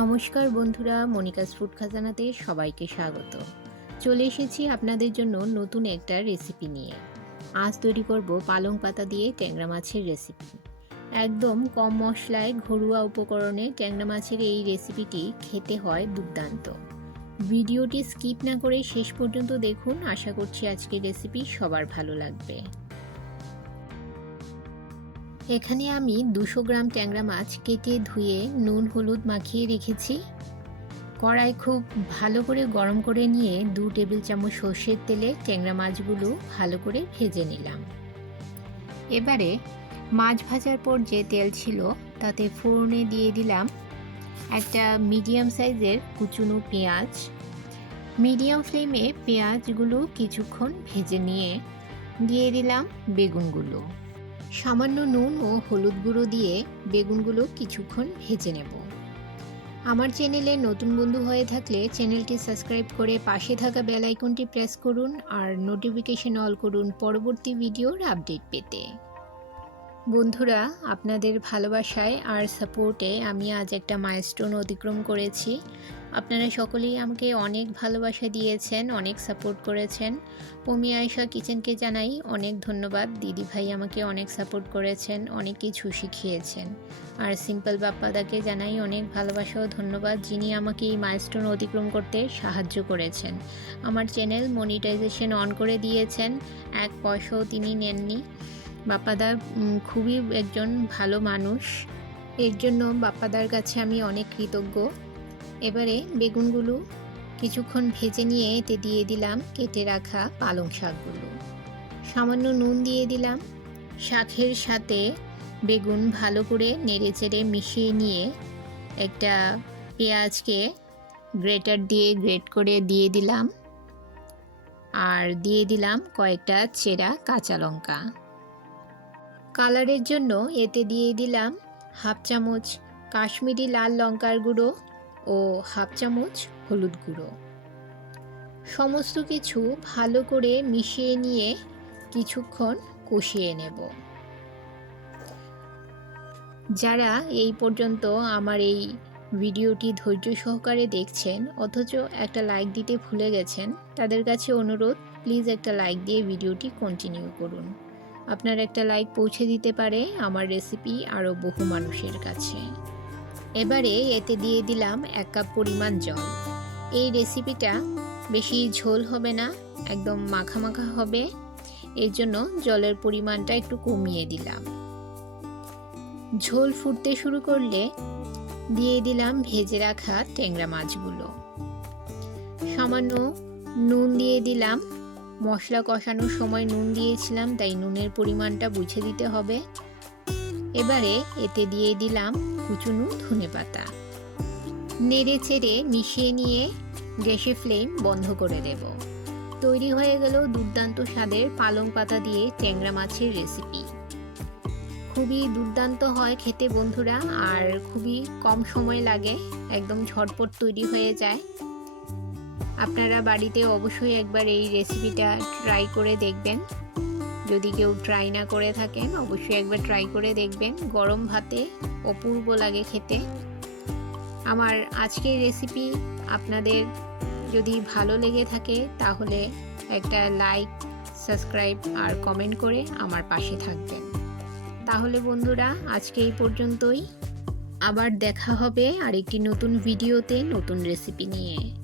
নমস্কার বন্ধুরা, Monica's food খাজানাতে সবাইকে স্বাগত। চলে এসেছি আপনাদের জন্য নতুন একটা রেসিপি নিয়ে। আজ তৈরি করব পালং পাতা দিয়ে ট্যাংরা মাছের রেসিপি একদম কম মশলায় ঘরোয়া উপকরণে ট্যাংরা মাছের এই রেসিপিটি খেতে হয় দুর্দান্ত। ভিডিওটি স্কিপ না করে শেষ পর্যন্ত দেখুন, আশা করছি আজকের রেসিপি সবার ভালো লাগবে। এখানে আমি দুশো গ্রাম ট্যাংরা মাছ কেটে ধুয়ে নুন, হলুদ মাখিয়ে রেখেছি। কড়াই খুব ভালো করে গরম করে নিয়ে দু টেবিল চামচ সর্ষের তেলে ট্যাংরা মাছগুলো ভালো করে ভেজে নিলাম। এবারে মাছ ভাজার পর যে তেল ছিল তাতে ফোড়নে দিয়ে দিলাম একটা মিডিয়াম সাইজের কুচুনো পেঁয়াজ। মিডিয়াম ফ্লেমে পেঁয়াজগুলো কিছুক্ষণ ভেজে নিয়ে দিয়ে দিলাম বেগুনগুলো। সামান্য নুন ও হলুদ গুঁড়ো দিয়ে বেগুনগুলো কিছুক্ষণ ভেজে নেব। আমার চ্যানেলে নতুন বন্ধু হয়ে থাকলে চ্যানেলটি সাবস্ক্রাইব করে পাশে থাকা বেল আইকনটি প্রেস করুন আর নোটিফিকেশন অল করুন পরবর্তী ভিডিওর আপডেট পেতে। বন্ধুরা, আপনাদের ভালোবাসায় আর সাপোর্টে আমি আজ একটা মাইলস্টোন অতিক্রম করেছি। আপনারা সকলেই আমাকে অনেক ভালোবাসা দিয়েছেন, অনেক সাপোর্ট করেছেন। পমি আয়সা কিচেনকে জানাই অনেক ধন্যবাদ। দিদি ভাই আমাকে অনেক সাপোর্ট করেছেন, অনেক কিছু শিখিয়েছেন। আর সিম্পল বাপ্পাদাকে জানাই অনেক ভালোবাসা ও ধন্যবাদ, যিনি আমাকে এই মাইলস্টোন অতিক্রম করতে সাহায্য করেছেন। আমার চ্যানেল মনিটাইজেশন অন করে দিয়েছেন, এক পয়সাও তিনি নেননি। বাপ্পাদা খুবই একজন ভালো মানুষ। এর জন্য বাপ্পাদার কাছে আমি অনেক কৃতজ্ঞ। এবারে বেগুনগুলো কিছুক্ষণ ভেজে নিয়ে এতে দিয়ে দিলাম কেটে রাখা পালং শাকগুলো। সামান্য নুন দিয়ে দিলাম। শাকের সাথে বেগুন ভালো করে নেড়ে চেড়ে মিশিয়ে নিয়ে একটা পেঁয়াজকে গ্রেটার দিয়ে গ্রেট করে দিয়ে দিলাম। আর দিয়ে দিলাম কয়েকটা চেরা কাঁচা লঙ্কা। কালারের জন্য এতে দিয়ে দিলাম হাফ চামচ কাশ্মীরি লাল লঙ্কার গুঁড়ো ও হাফ চামচ হলুদ গুঁড়ো। সমস্ত কিছু ভালো করে মিশিয়ে নিয়ে কিছুক্ষণ কষিয়ে নেব। যারা এই পর্যন্ত আমার এই ভিডিওটি ধৈর্য সহকারে দেখছেন অথচ একটা লাইক দিতে ভুলে গেছেন, তাদের কাছে অনুরোধ, প্লিজ একটা লাইক দিয়ে ভিডিওটি কন্টিনিউ করুন। আপনার একটা লাইক পৌঁছে দিতে পারে আমার রেসিপি আরও বহু মানুষের কাছে। এবারে এতে দিয়ে দিলাম এক কাপ পরিমাণ জল। এই রেসিপিটা বেশি ঝোল হবে না, একদম মাখা মাখা হবে। এর জন্য জলের পরিমাণটা একটু কমিয়ে দিলাম। ঝোল ফুটতে শুরু করলে দিয়ে দিলাম ভেজে রাখা ট্যাংরা মাছগুলো। সামান্য নুন দিয়ে দিলাম মশলা কষানোর সময় নুন দিয়েছিলাম, তাই নুনের পরিমাণটা বুঝে দিতে হবে। এবারে এতে দিয়ে দিলাম কুচুনো ধনে পাতা। নেড়ে চেড়ে মিশিয়ে নিয়ে গ্যাসে ফ্লেম বন্ধ করে দেব। তৈরি হয়ে গেল দুর্দান্ত স্বাদের পালং পাতা দিয়ে ট্যাংরা মাছের রেসিপি। খুবই দুর্দান্ত হয় খেতে বন্ধুরা, আর খুবই কম সময় লাগে, একদম ঝটপট তৈরি হয়ে যায়। আপনারা বাড়িতে অবশ্যই একবার এই রেসিপিটা ট্রাই করে দেখবেন। যদি কেউ ট্রাই না করে থাকেন, অবশ্যই একবার ট্রাই করে দেখবেন। গরম ভাতে অপূর্ব লাগে খেতে। আমার আজকের রেসিপি আপনাদের যদি ভালো লেগে থাকে, তাহলে একটা লাইক সাবস্ক্রাইব আর কমেন্ট করে আমার পাশে থাকবেন। তাহলে বন্ধুরা, আজকে এই পর্যন্তই। আবার দেখা হবে আরেকটি নতুন ভিডিওতে নতুন রেসিপি নিয়ে।